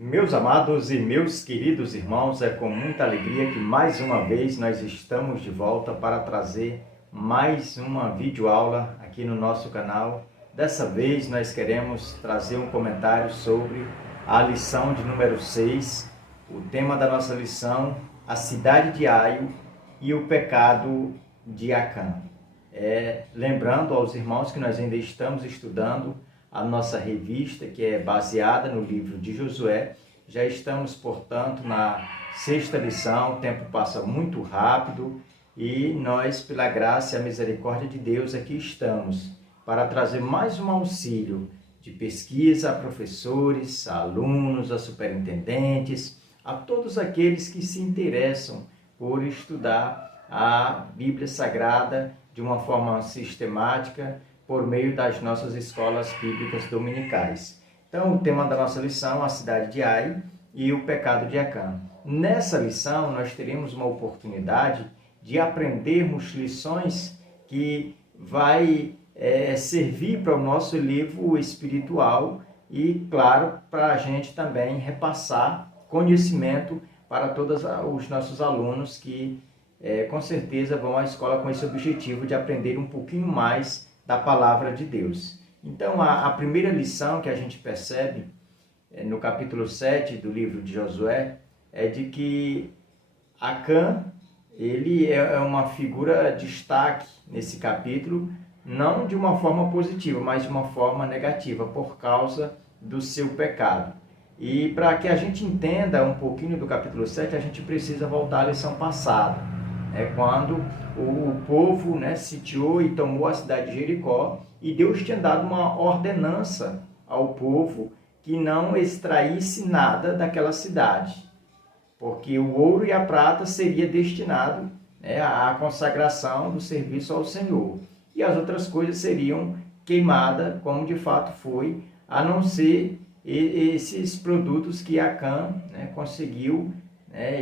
Meus amados e meus queridos irmãos, é com muita alegria que mais uma vez nós estamos de volta para trazer mais uma videoaula aqui no nosso canal. Dessa vez nós queremos trazer um comentário sobre a lição de número 6, o tema da nossa lição, a cidade de Aio e o pecado de Acã. Lembrando aos irmãos que nós ainda estamos estudando a nossa revista, que é baseada no livro de Josué. Já estamos, portanto, na 6ª lição. O tempo passa muito rápido e nós, pela graça e a misericórdia de Deus, aqui estamos para trazer mais um auxílio de pesquisa a professores, a alunos, a superintendentes, a todos aqueles que se interessam por estudar a Bíblia Sagrada de uma forma sistemática, por meio das nossas escolas bíblicas dominicais. Então, o tema da nossa lição é a cidade de Ai e o pecado de Acã. Nessa lição, nós teremos uma oportunidade de aprendermos lições que vai servir para o nosso elevo espiritual e, claro, para a gente também repassar conhecimento para todos os nossos alunos que, com certeza, vão à escola com esse objetivo de aprender um pouquinho mais da palavra de Deus. Então, a primeira lição que a gente percebe no capítulo 7 do livro de Josué é de que Acã, ele é uma figura de destaque nesse capítulo, não de uma forma positiva, mas de uma forma negativa, por causa do seu pecado. E para que a gente entenda um pouquinho do capítulo 7, a gente precisa voltar à lição passada. Quando o povo sitiou e tomou a cidade de Jericó, e Deus tinha dado uma ordenança ao povo que não extraísse nada daquela cidade, porque o ouro e a prata seria destinado à consagração do serviço ao Senhor, e as outras coisas seriam queimadas, como de fato foi, a não ser esses produtos que Acã conseguiu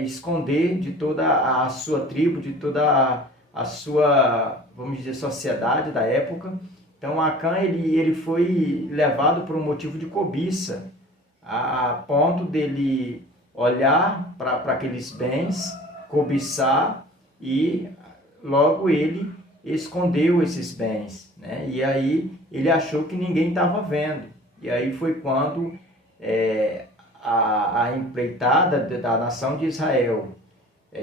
esconder de toda a sua tribo, de toda a sua, vamos dizer, sociedade da época. Então, Acã ele foi levado por um motivo de cobiça, a ponto dele olhar para aqueles bens, cobiçar, e logo ele escondeu esses bens. E aí ele achou que ninguém estava vendo. E aí foi quando a empreitada da nação de Israel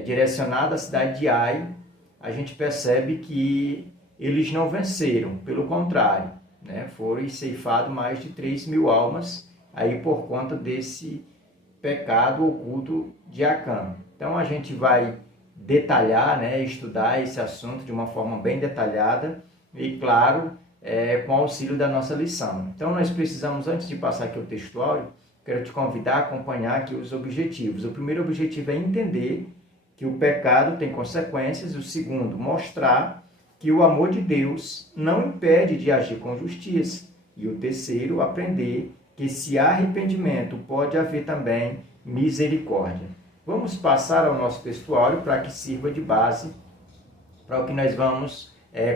direcionada à cidade de Ai, a gente percebe que eles não venceram, pelo contrário, foi ceifado mais de 3.000 almas aí por conta desse pecado oculto de Acã. Então a gente vai detalhar, estudar esse assunto de uma forma bem detalhada e, claro, com o auxílio da nossa lição. Então nós precisamos, antes de passar aqui o textuário, quero te convidar a acompanhar aqui os objetivos. O primeiro objetivo é entender que o pecado tem consequências. O segundo, mostrar que o amor de Deus não impede de agir com justiça. E o terceiro, aprender que se há arrependimento, pode haver também misericórdia. Vamos passar ao nosso textuário para que sirva de base para o que nós vamos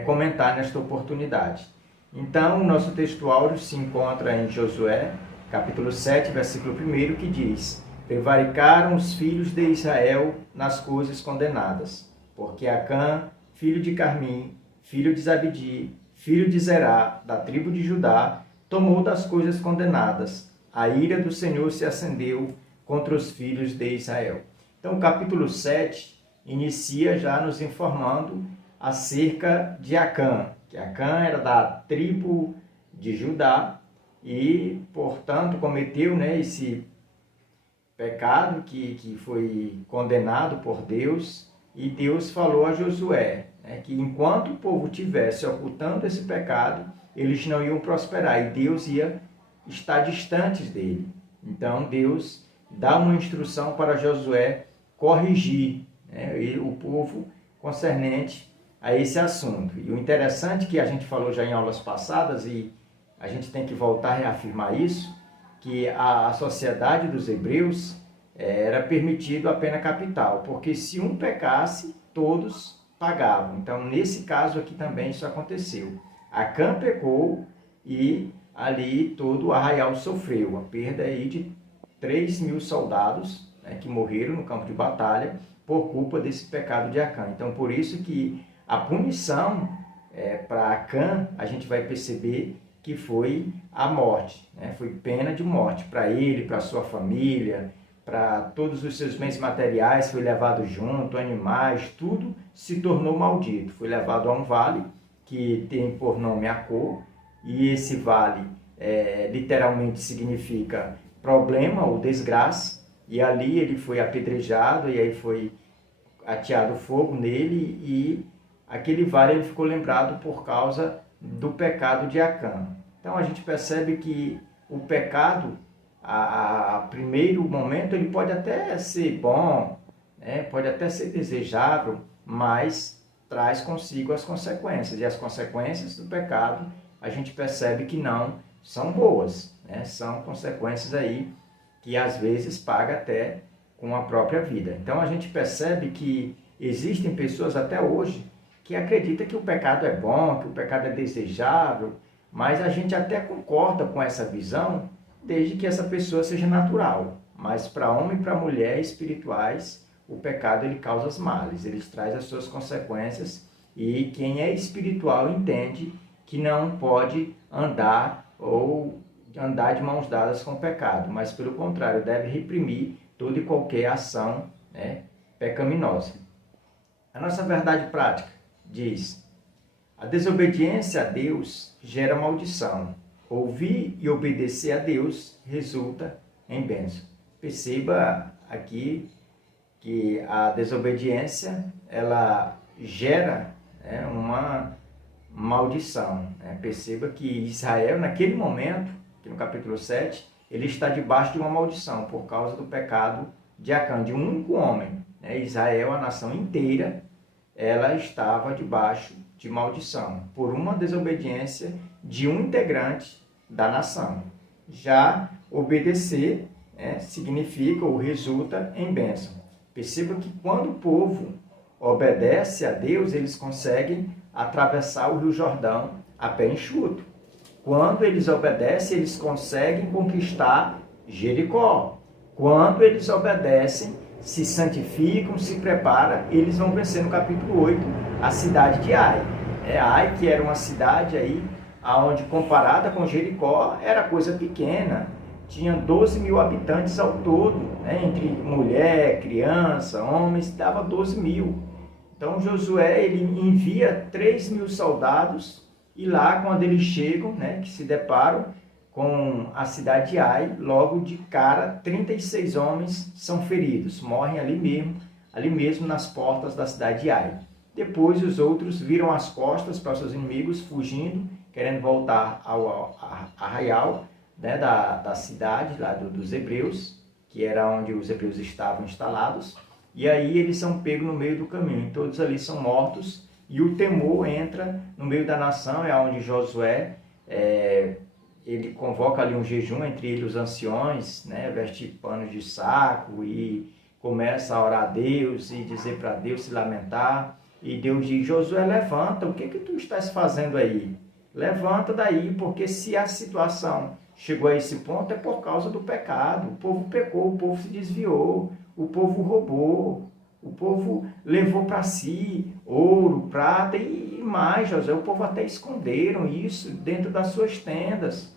comentar nesta oportunidade. Então, o nosso textuário se encontra em Josué, capítulo 7, versículo 1, que diz: prevaricaram os filhos de Israel nas coisas condenadas, porque Acã, filho de Carmim, filho de Zabdi, filho de Zerá, da tribo de Judá, tomou das coisas condenadas. A ira do Senhor se acendeu contra os filhos de Israel. Então, o capítulo 7 inicia já nos informando acerca de Acã, que Acã era da tribo de Judá, e, portanto, cometeu esse pecado que foi condenado por Deus. E Deus falou a Josué que enquanto o povo estivesse ocultando esse pecado, eles não iam prosperar e Deus ia estar distante dele. Então Deus dá uma instrução para Josué corrigir o povo concernente a esse assunto. E o interessante que a gente falou já em aulas passadas, e a gente tem que voltar a reafirmar isso, que a sociedade dos hebreus era permitido a pena capital, porque se um pecasse, todos pagavam. Então, nesse caso aqui também isso aconteceu. Acã pecou e ali todo o arraial sofreu a perda aí de 3.000 soldados, né, que morreram no campo de batalha por culpa desse pecado de Acã. Então, por isso que a punição para Acã, a gente vai perceber que foi a morte, né? Foi pena de morte para ele, para sua família, para todos os seus bens materiais, foi levado junto, animais, tudo se tornou maldito. Foi levado a um vale que tem por nome Acor, e esse vale literalmente significa problema ou desgraça, e ali ele foi apedrejado, e aí foi ateado fogo nele, e aquele vale ele ficou lembrado por causa do pecado de Acã. Então a gente percebe que o pecado, a primeiro momento, ele pode até ser bom, né? Pode até ser desejável, mas traz consigo as consequências. E as consequências do pecado, a gente percebe que não são boas, né? São consequências aí que às vezes paga até com a própria vida. Então a gente percebe que existem pessoas até hoje que acreditam que o pecado é bom, que o pecado é desejável, mas a gente até concorda com essa visão, desde que essa pessoa seja natural. Mas para homem e para mulher espirituais, o pecado ele causa os males, ele traz as suas consequências, e quem é espiritual entende que não pode andar de mãos dadas com o pecado, mas pelo contrário, deve reprimir toda e qualquer ação, né, pecaminosa. A nossa verdade prática diz: a desobediência a Deus gera maldição. Ouvir e obedecer a Deus resulta em bênção. Perceba aqui que a desobediência ela gera, né, uma maldição. Né? Perceba que Israel, naquele momento, aqui no capítulo 7, ele está debaixo de uma maldição por causa do pecado de Acã, de um único homem. Né? Israel, a nação inteira, ela estava debaixo de maldição por uma desobediência de um integrante da nação. Já obedecer, né, significa ou resulta em bênção. Perceba que quando o povo obedece a Deus, eles conseguem atravessar o Rio Jordão a pé enxuto. Quando eles obedecem, eles conseguem conquistar Jericó. Quando eles obedecem, se santificam, se preparam, eles vão vencer no capítulo 8 a cidade de Ai. Ai, que era uma cidade aí, onde comparada com Jericó, era coisa pequena. Tinha 12.000 habitantes ao todo, né? Entre mulher, criança, homens, dava 12.000. Então Josué ele envia 3.000 soldados, e lá quando eles chegam, né, que se deparam com a cidade de Ai, logo de cara 36 homens são feridos, morrem ali mesmo nas portas da cidade de Ai. Depois os outros viram as costas para seus inimigos, fugindo, querendo voltar ao arraial, né, da cidade lá dos hebreus, que era onde os hebreus estavam instalados, e aí eles são pegos no meio do caminho, todos ali são mortos, e o temor entra no meio da nação, é onde Josué ele convoca ali um jejum entre eles, os anciões, né, vestir panos de saco, e começa a orar a Deus e dizer para Deus, se lamentar, e Deus diz: Josué, levanta, o que tu estás fazendo aí? Levanta daí, porque se a situação chegou a esse ponto é por causa do pecado. O povo pecou, o povo se desviou, o povo roubou, o povo levou para si ouro, prata e mais, Josué. O povo até esconderam isso dentro das suas tendas.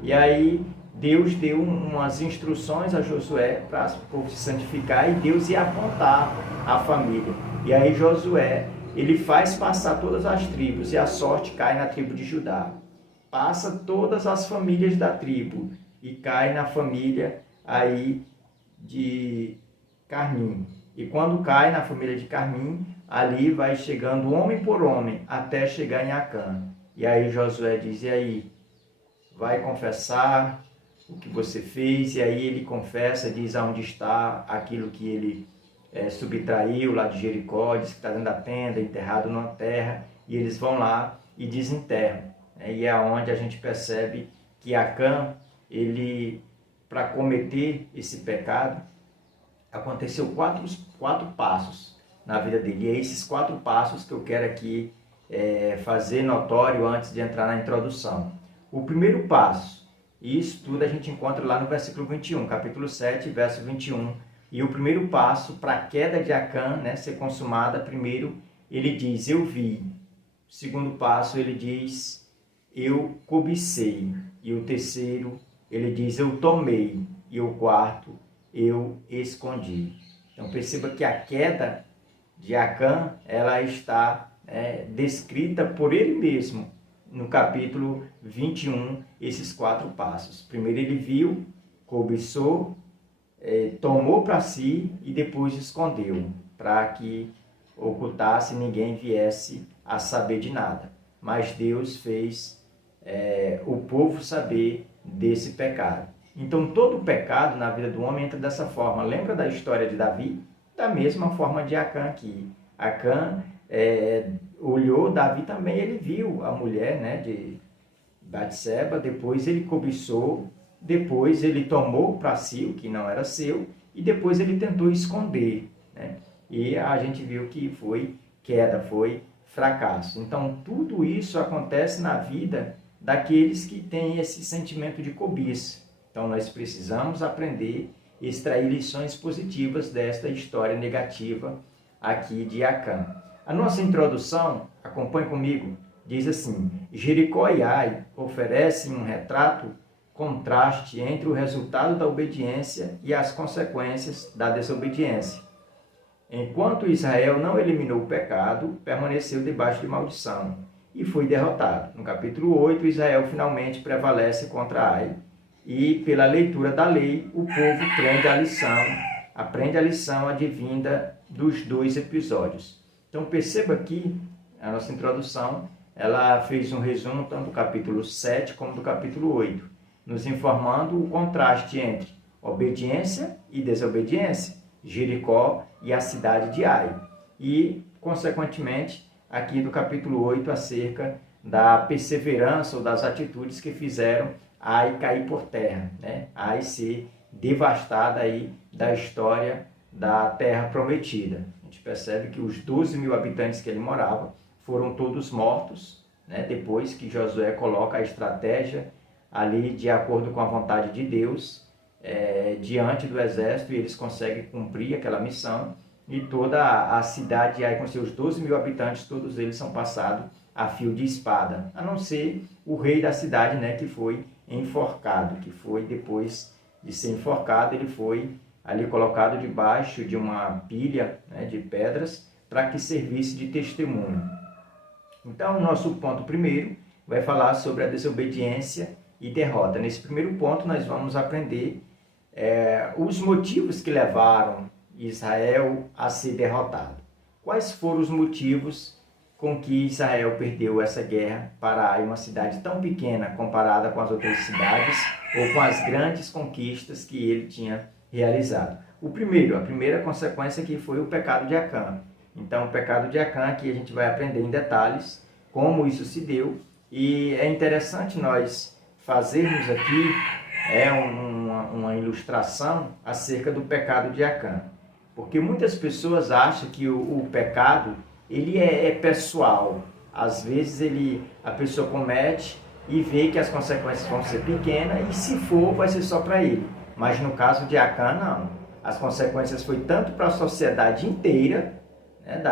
E aí Deus deu umas instruções a Josué para o povo se santificar, e Deus ia apontar a família. E aí Josué, ele faz passar todas as tribos, e a sorte cai na tribo de Judá. Passa todas as famílias da tribo e cai na família aí de Carmim. E quando cai na família de Carmim, ali vai chegando homem por homem até chegar em Acã. E aí Josué diz: e aí, vai confessar o que você fez? E aí ele confessa, diz aonde está aquilo que ele subtraiu lá de Jericó, diz que está dentro da tenda, enterrado numa terra, e eles vão lá e desenterram. E é onde a gente percebe que Acã, ele, para cometer esse pecado, aconteceu quatro passos na vida dele. E é esses 4 passos que eu quero aqui fazer notório antes de entrar na introdução. O primeiro passo, E isso tudo a gente encontra lá no versículo 21, capítulo 7, verso 21. E o primeiro passo para a queda de Acã, né, ser consumada, primeiro ele diz, eu vi. O segundo passo ele diz, eu cobicei. E o terceiro ele diz, eu tomei. E o quarto, eu escondi. Então perceba que a queda de Acã, ela está descrita por ele mesmo no capítulo 21, esses 4 passos. Primeiro ele viu, cobiçou, tomou para si e depois escondeu, para que ocultasse e ninguém viesse a saber de nada. Mas Deus fez o povo saber desse pecado. Então todo pecado na vida do homem entra dessa forma. Lembra da história de Davi? Da mesma forma de Acã aqui. Acã olhou, Davi também, ele viu a mulher, né, de Batseba, depois ele cobiçou, depois ele tomou para si o que não era seu, e depois ele tentou esconder, né? E a gente viu que foi queda, foi fracasso. Então tudo isso acontece na vida daqueles que têm esse sentimento de cobiça. Então nós precisamos aprender e extrair lições positivas desta história negativa aqui de Acã. A nossa introdução, acompanhe comigo, diz assim, Jericó e Ai oferecem um retrato contraste entre o resultado da obediência e as consequências da desobediência. Enquanto Israel não eliminou o pecado, permaneceu debaixo de maldição e foi derrotado. No capítulo 8, Israel finalmente prevalece contra Ai e, pela leitura da lei, o povo aprende a lição advinda dos 2 episódios. Então perceba aqui, a nossa introdução, ela fez um resumo tanto do capítulo 7 como do capítulo 8, nos informando o contraste entre obediência e desobediência, Jericó e a cidade de Ai. E, consequentemente, aqui do capítulo 8, acerca da perseverança ou das atitudes que fizeram Ai cair por terra, né? Ai ser devastada aí da história da terra prometida. A gente percebe que os 12.000 habitantes que ele morava foram todos mortos, né? Depois que Josué coloca a estratégia ali de acordo com a vontade de Deus, diante do exército, e eles conseguem cumprir aquela missão, e toda a cidade de Ai, com seus 12.000 habitantes, todos eles são passados a fio de espada, a não ser o rei da cidade, né, que foi enforcado, que foi depois de ser enforcado, ele foi ali colocado debaixo de uma pilha, né, de pedras, para que servisse de testemunho. Então, o nosso ponto primeiro vai falar sobre a desobediência e derrota. Nesse primeiro ponto, nós vamos aprender os motivos que levaram Israel a ser derrotado. Quais foram os motivos com que Israel perdeu essa guerra para Ai, uma cidade tão pequena comparada com as outras cidades ou com as grandes conquistas que ele tinha realizado? A primeira consequência que foi o pecado de Acã. Então, o pecado de Acã, aqui a gente vai aprender em detalhes como isso se deu, e é interessante nós fazermos aqui uma ilustração acerca do pecado de Acã, porque muitas pessoas acham que o pecado ele é pessoal. Às vezes a pessoa comete e vê que as consequências vão ser pequenas, e se for, vai ser só para ele. Mas no caso de Acã, não. As consequências foi tanto para a sociedade inteira, né,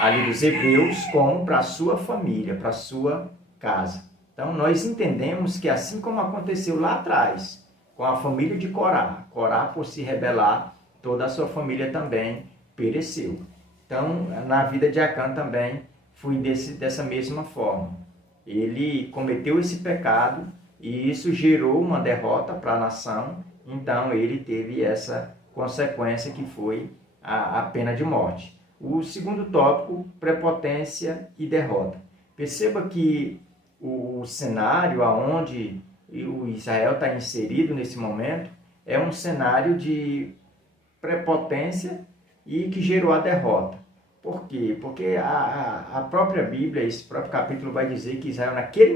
ali dos hebreus, como para a sua família, para a sua casa. Então nós entendemos que assim como aconteceu lá atrás, com a família de Corá, por se rebelar, toda a sua família também pereceu. Então, na vida de Acã também foi dessa mesma forma. Ele cometeu esse pecado e isso gerou uma derrota para a nação. Então, ele teve essa consequência que foi a pena de morte. O segundo tópico, prepotência e derrota. Perceba que o cenário aonde o Israel está inserido nesse momento é um cenário de prepotência e que gerou a derrota. Por quê? Porque a própria Bíblia, esse próprio capítulo vai dizer que Israel naquele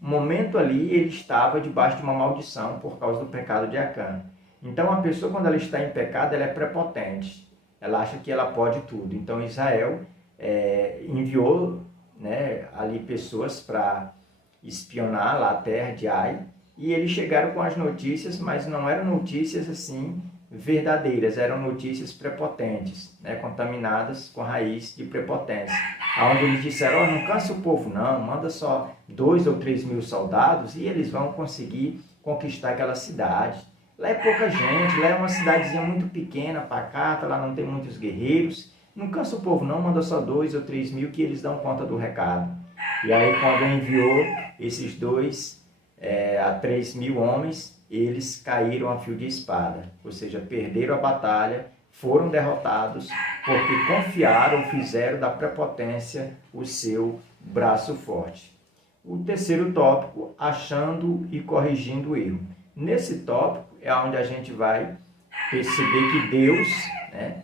momento ali, ele estava debaixo de uma maldição por causa do pecado de Acã. Então a pessoa, quando ela está em pecado, ela é prepotente, ela acha que ela pode tudo. Então Israel enviou, né, ali pessoas para espionar lá a terra de Ai, e eles chegaram com as notícias, mas não eram notícias assim verdadeiras, eram notícias prepotentes, né, contaminadas com a raiz de prepotência, onde eles disseram, oh, não cansa o povo não, manda só 2 ou 3 mil soldados e eles vão conseguir conquistar aquela cidade. Lá é pouca gente, lá é uma cidadezinha muito pequena, pacata, lá não tem muitos guerreiros, não cansa o povo não, manda só 2 ou 3 mil que eles dão conta do recado. E aí quando enviou esses 2 a 3 mil homens, eles caíram a fio de espada, ou seja, perderam a batalha, foram derrotados, porque confiaram, fizeram da prepotência o seu braço forte. O terceiro tópico, achando e corrigindo o erro. Nesse tópico é onde a gente vai perceber que Deus, né,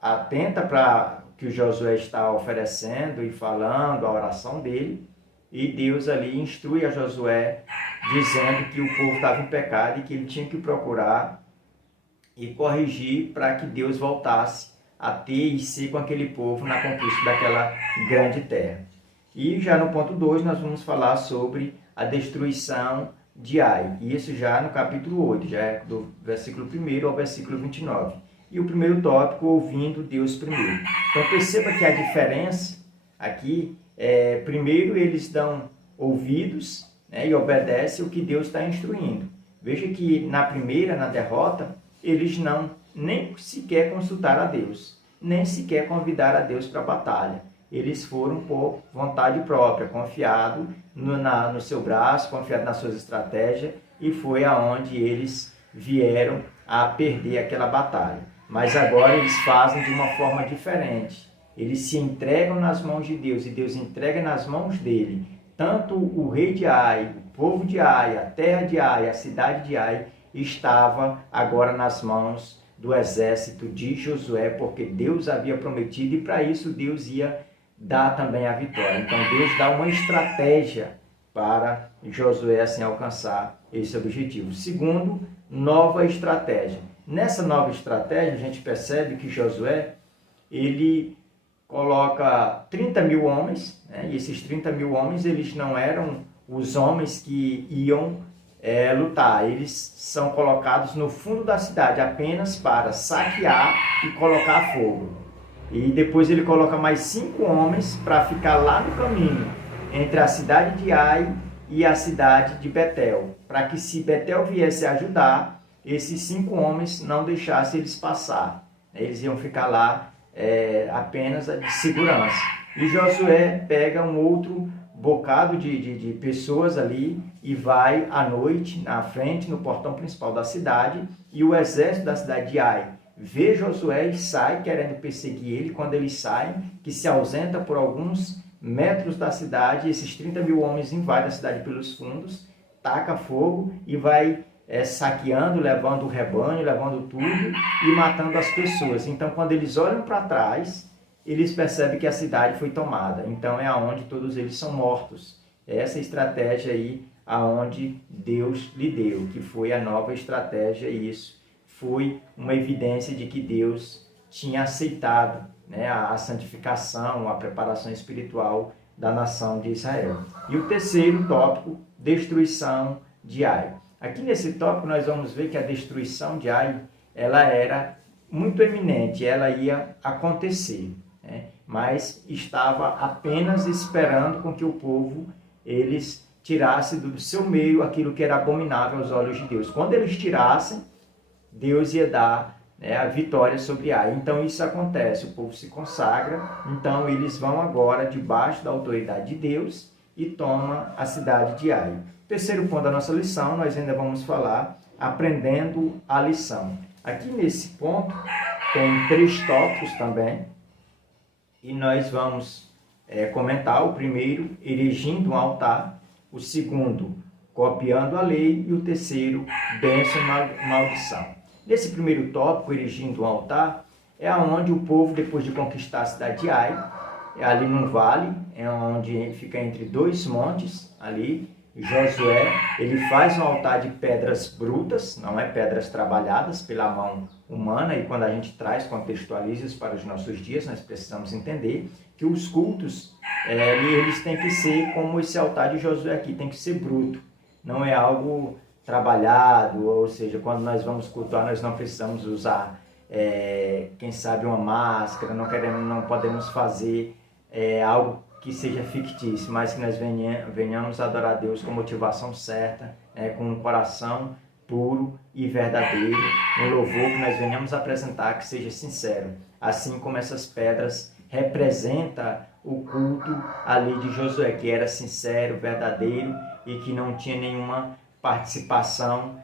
atenta para o que o Josué está oferecendo e falando, a oração dele, e Deus ali instrui a Josué, dizendo que o povo estava em pecado e que ele tinha que procurar e corrigir para que Deus voltasse a ter e ser com aquele povo na conquista daquela grande terra. E já no ponto 2 nós vamos falar sobre a destruição de Ai, isso já no capítulo 8, já é do versículo 1 ao versículo 29. E o primeiro tópico, ouvindo Deus primeiro. Então perceba que a diferença aqui é, primeiro eles dão ouvidos, né, e obedecem o que Deus está instruindo. Veja que na primeira, na derrota, eles não nem sequer consultaram a Deus, nem sequer convidaram a Deus para a batalha. Eles foram por vontade própria, confiado no seu braço, confiado nas suas estratégias, e foi aonde eles vieram a perder aquela batalha. Mas agora eles fazem de uma forma diferente. Eles se entregam nas mãos de Deus, e Deus entrega nas mãos dele tanto o rei de Ai, o povo de Ai, a terra de Ai, a cidade de Ai, estava agora nas mãos do exército de Josué, porque Deus havia prometido, e para isso Deus ia dar também a vitória. Então Deus dá uma estratégia para Josué assim alcançar esse objetivo. Segundo, nova estratégia. Nessa nova estratégia a gente percebe que Josué, ele coloca 30 mil homens, né? E esses 30 mil homens, eles não eram os homens que iam lutar, eles são colocados no fundo da cidade apenas para saquear e colocar fogo. E depois ele coloca mais 5 homens para ficar lá no caminho, entre a cidade de Ai e a cidade de Betel, para que se Betel viesse ajudar, esses 5 homens não deixassem eles passar. Eles iam ficar lá apenas de segurança. E Josué pega um outro bocado de pessoas ali e vai à noite na frente, no portão principal da cidade, e o exército da cidade de Ai vê Josué e sai querendo perseguir ele. Quando eles saem, que se ausenta por alguns metros da cidade, esses 30 mil homens invadem a cidade pelos fundos, taca fogo e vai saqueando, levando o rebanho, levando tudo e matando as pessoas. Então, quando eles olham para trás, eles percebem que a cidade foi tomada. Então, é aonde todos eles são mortos. Essa estratégia aí, aonde Deus lhe deu, que foi a nova estratégia, e isso foi uma evidência de que Deus tinha aceitado, né, a santificação, a preparação espiritual da nação de Israel. E o terceiro tópico, destruição de Ai. Aqui nesse tópico nós vamos ver que a destruição de Ai, ela era muito eminente, ela ia acontecer, né? Mas estava apenas esperando com que o povo, eles tirassem do seu meio aquilo que era abominável aos olhos de Deus. Quando eles tirassem, Deus ia dar, né, a vitória sobre Ai. Então isso acontece, o povo se consagra, então eles vão agora debaixo da autoridade de Deus e tomam a cidade de Ai. Terceiro ponto da nossa lição, nós ainda vamos falar aprendendo a lição. Aqui nesse ponto tem 3 tópicos também, e nós vamos comentar o primeiro, erigindo um altar, o segundo, copiando a lei, e o terceiro, bênção e maldição. Nesse primeiro tópico, erigindo um altar, é onde o povo, depois de conquistar a cidade de Ai, ali num vale, é onde ele fica entre 2 montes, ali, Josué, ele faz um altar de pedras brutas, não é pedras trabalhadas pela mão humana, e quando a gente contextualiza isso para os nossos dias, nós precisamos entender que os cultos, eles têm que ser como esse altar de Josué aqui, tem que ser bruto. não é algo trabalhado, ou seja, quando nós vamos cultuar, nós não precisamos usar, quem sabe, uma máscara, não podemos fazer algo que seja fictício, mas que nós venhamos adorar a Deus com motivação certa, com um coração puro e verdadeiro, um louvor que nós venhamos apresentar que seja sincero, assim como essas pedras representam o culto ali de Josué, que era sincero, verdadeiro e que não tinha nenhuma participação,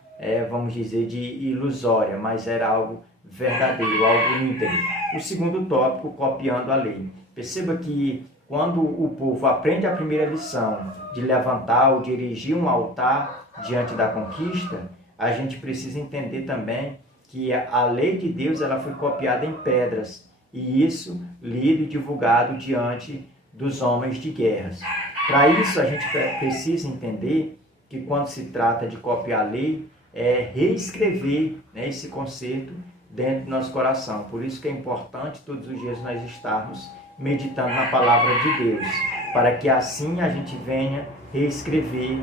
vamos dizer, de ilusória, mas era algo verdadeiro, algo íntegro. O segundo tópico, copiando a lei. Perceba que quando o povo aprende a primeira lição de levantar ou de erigir um altar diante da conquista, a gente precisa entender também que a lei de Deus ela foi copiada em pedras, e isso lido e divulgado diante dos homens de guerras. Para isso, a gente precisa entender que quando se trata de copiar a lei, é reescrever, esse conceito dentro do nosso coração. Por isso que é importante todos os dias nós estarmos meditando na palavra de Deus, para que assim a gente venha reescrever,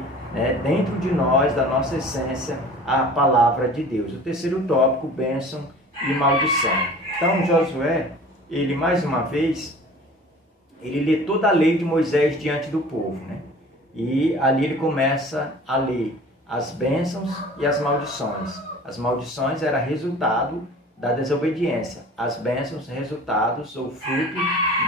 dentro de nós, da nossa essência, a palavra de Deus. O terceiro tópico, bênção e maldição. Então, Josué, ele mais uma vez, ele lê toda a lei de Moisés diante do povo, E ali ele começa a ler as bênçãos e as maldições. As maldições eram resultado da desobediência. As bênçãos, resultados ou fruto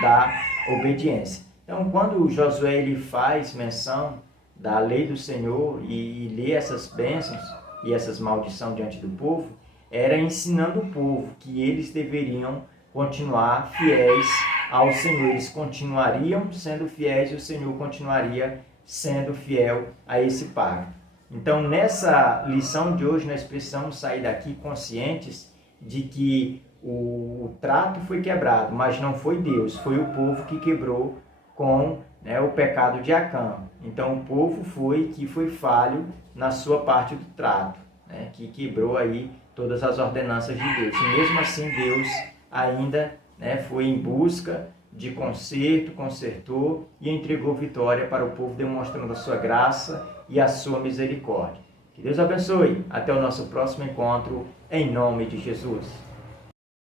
da obediência. Então, quando Josué ele faz menção da lei do Senhor e lê essas bênçãos e essas maldições diante do povo, era ensinando o povo que eles deveriam continuar fiéis ao Senhor. Eles continuariam sendo fiéis e o Senhor continuaria sendo fiel a esse pacto. Então, nessa lição de hoje, nós precisamos sair daqui conscientes de que o trato foi quebrado, mas não foi Deus, foi o povo que quebrou com o pecado de Acã. Então, o povo foi falho na sua parte do trato, que quebrou aí todas as ordenanças de Deus. E mesmo assim, Deus ainda foi em busca de conserto, consertou e entregou vitória para o povo, demonstrando a sua graça e a sua misericórdia. Que Deus abençoe. Até o nosso próximo encontro, em nome de Jesus.